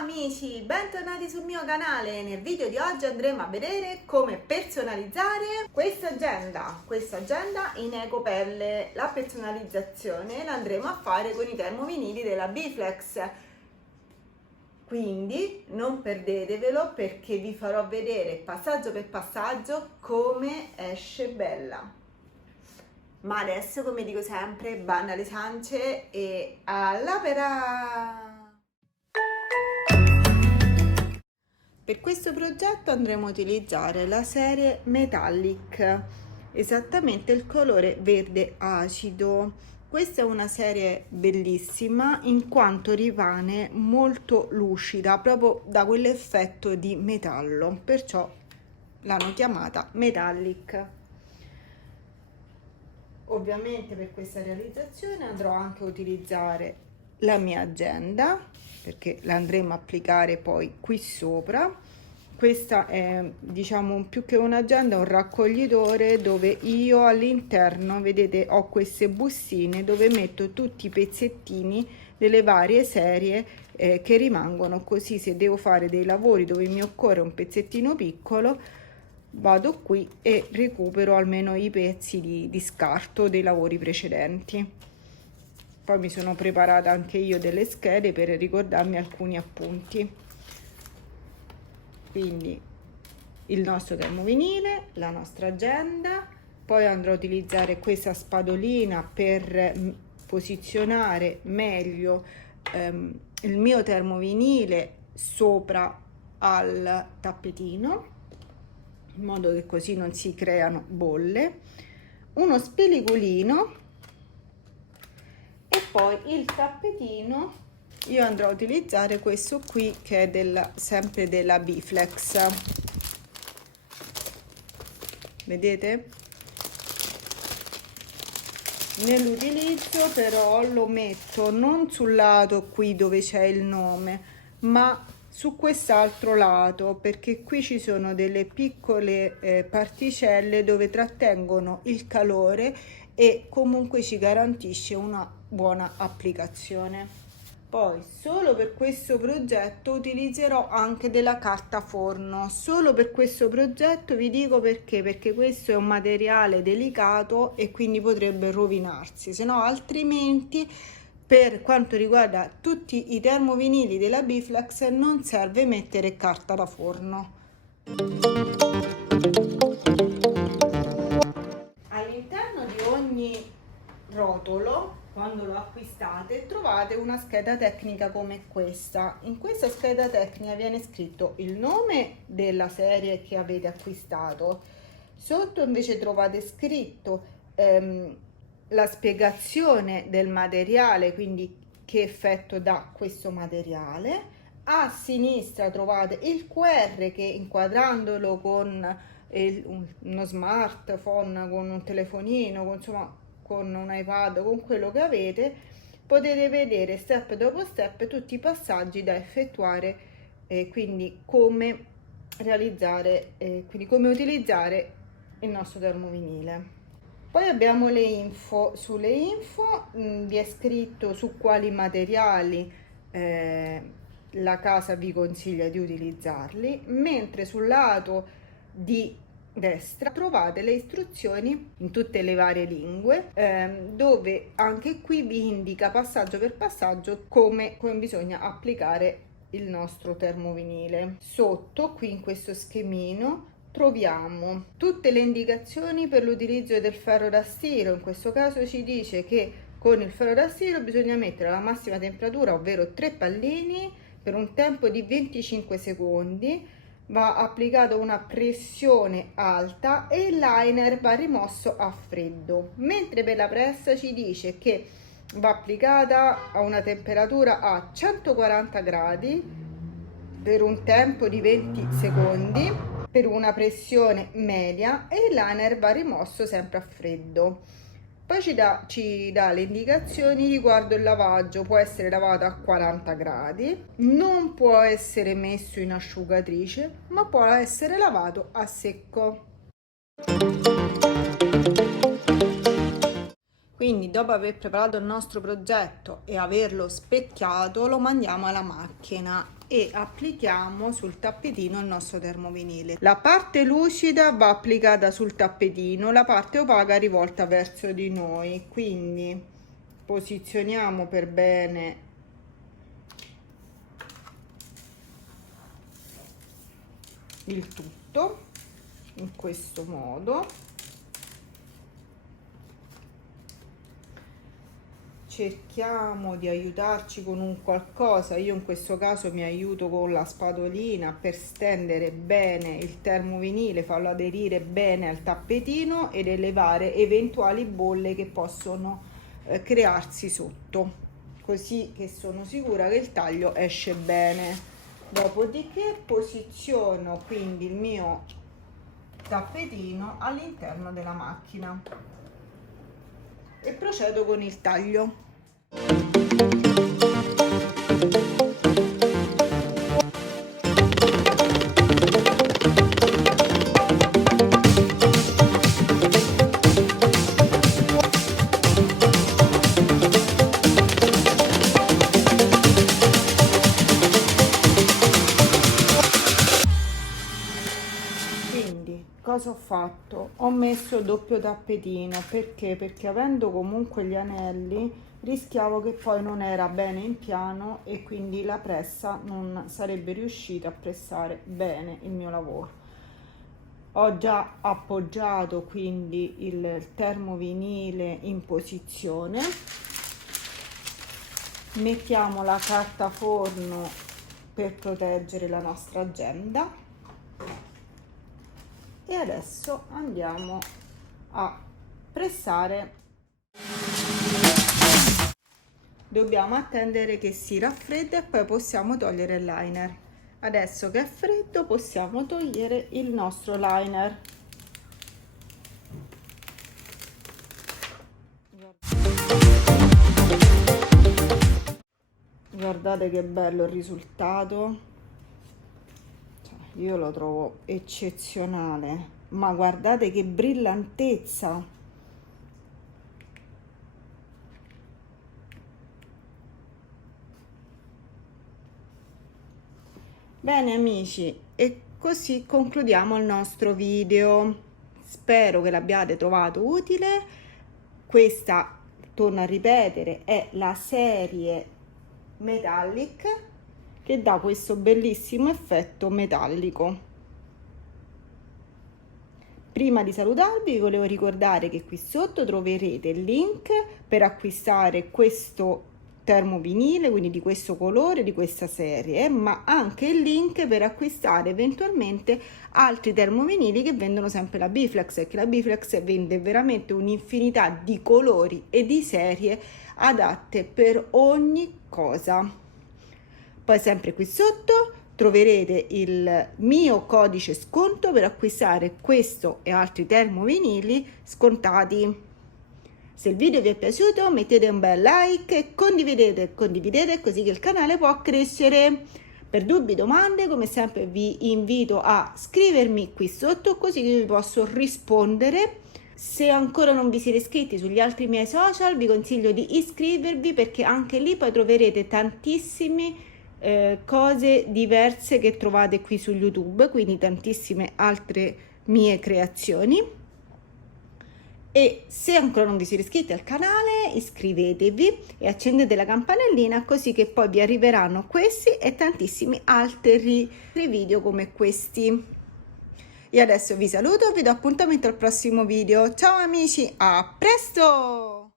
Ciao amici, bentornati sul mio canale. Nel video di oggi andremo a vedere come personalizzare questa agenda in ecopelle. La personalizzazione la andremo a fare con i termovinili della Bflex, quindi non perdetevelo perché vi farò vedere passaggio per passaggio come esce bella. Ma adesso, come dico sempre, banda alle ciance e all'opera! Per questo progetto andremo a utilizzare la serie Metallic, esattamente il colore verde acido. Questa è una serie bellissima in quanto rimane molto lucida, proprio da quell'effetto di metallo, perciò l'hanno chiamata Metallic. Ovviamente per questa realizzazione andrò anche a utilizzare la mia agenda, perché la andremo a applicare poi qui sopra. Questa è, diciamo, più che un'agenda, un raccoglitore dove io all'interno, vedete, ho queste bustine dove metto tutti i pezzettini delle varie serie che rimangono, così se devo fare dei lavori dove mi occorre un pezzettino piccolo vado qui e recupero almeno i pezzi di scarto dei lavori precedenti. Poi mi sono preparata anche io delle schede per ricordarmi alcuni appunti. Quindi il nostro termovinile, la nostra agenda, poi andrò a utilizzare questa spadolina per posizionare meglio il mio termovinile sopra al tappetino, in modo che così non si creano bolle, uno speliculino e poi il tappetino. Io andrò a utilizzare questo qui che è sempre della Bflex, vedete? Nell'utilizzo però lo metto non sul lato qui dove c'è il nome, ma su quest'altro lato, perché qui ci sono delle piccole particelle dove trattengono il calore e comunque ci garantisce una buona applicazione. Poi solo per questo progetto utilizzerò anche della carta forno, solo per questo progetto. Vi dico perché questo è un materiale delicato e quindi potrebbe rovinarsi, se no altrimenti per quanto riguarda tutti i termovinili della Bflex non serve mettere carta da forno. All'interno di ogni rotolo, quando lo acquistate, trovate una scheda tecnica come questa. In questa scheda tecnica viene scritto il nome della serie che avete acquistato. Sotto invece trovate scritto la spiegazione del materiale, quindi che effetto dà questo materiale. A sinistra trovate il QR che, inquadrandolo con uno smartphone, con un telefonino, insomma con un iPad, con quello che avete, potete vedere step dopo step tutti i passaggi da effettuare, quindi come realizzare, quindi come utilizzare il nostro termovinile. Poi abbiamo le info. Sulle info vi è scritto su quali materiali la casa vi consiglia di utilizzarli, mentre sul lato di destra trovate le istruzioni in tutte le varie lingue, dove anche qui vi indica passaggio per passaggio come bisogna applicare il nostro termovinile. Sotto qui in questo schemino troviamo tutte le indicazioni per l'utilizzo del ferro da stiro. In questo caso ci dice che con il ferro da stiro bisogna mettere alla massima temperatura, ovvero 3 pallini per un tempo di 25 secondi. Va applicata una pressione alta e il liner va rimosso a freddo, mentre per la pressa ci dice che va applicata a una temperatura a 140 gradi per un tempo di 20 secondi per una pressione media e il liner va rimosso sempre a freddo. Poi ci dà le indicazioni riguardo il lavaggio. Può essere lavato a 40 gradi, non può essere messo in asciugatrice, ma può essere lavato a secco. Quindi dopo aver preparato il nostro progetto e averlo specchiato, lo mandiamo alla macchina e applichiamo sul tappetino il nostro termovinile. La parte lucida va applicata sul tappetino, la parte opaca rivolta verso di noi, quindi posizioniamo per bene il tutto in questo modo. Cerchiamo di aiutarci con un qualcosa, io in questo caso mi aiuto con la spatolina per stendere bene il termovinile, farlo aderire bene al tappetino ed elevare eventuali bolle che possono crearsi sotto, così che sono sicura che il taglio esce bene. Dopodiché posiziono quindi il mio tappetino all'interno della macchina e procedo con il taglio. Quindi cosa ho fatto? Ho messo doppio tappetino perché avendo comunque gli anelli rischiavo che poi non era bene in piano e quindi la pressa non sarebbe riuscita a pressare bene il mio lavoro. Ho già appoggiato quindi il termovinile in posizione, mettiamo la carta forno per proteggere la nostra agenda e adesso andiamo a pressare. Dobbiamo attendere che si raffredda e poi possiamo togliere il liner. Adesso che è freddo possiamo togliere il nostro liner. Guardate che bello il risultato. Io lo trovo eccezionale, ma guardate che brillantezza! Bene amici, e così concludiamo il nostro video. Spero che l'abbiate trovato utile. Questa, torno a ripetere, è la serie Metallic che dà questo bellissimo effetto metallico. Prima di salutarvi vi volevo ricordare che qui sotto troverete il link per acquistare questo termovinile, quindi di questo colore, di questa serie, ma anche il link per acquistare eventualmente altri termovinili che vendono sempre la Biflex, e che la Biflex vende veramente un'infinità di colori e di serie adatte per ogni cosa. Poi sempre qui sotto troverete il mio codice sconto per acquistare questo e altri termovinili scontati. Se il video vi è piaciuto mettete un bel like e condividete così che il canale può crescere. Per dubbi, domande, come sempre vi invito a scrivermi qui sotto così che vi posso rispondere. Se ancora non vi siete iscritti sugli altri miei social vi consiglio di iscrivervi, perché anche lì poi troverete tantissimi cose diverse che trovate qui su YouTube, quindi tantissime altre mie creazioni. E se ancora non vi siete iscritti al canale iscrivetevi e accendete la campanellina così che poi vi arriveranno questi e tantissimi altri video come questi. E adesso vi saluto, vi do appuntamento al prossimo video. Ciao amici, a presto!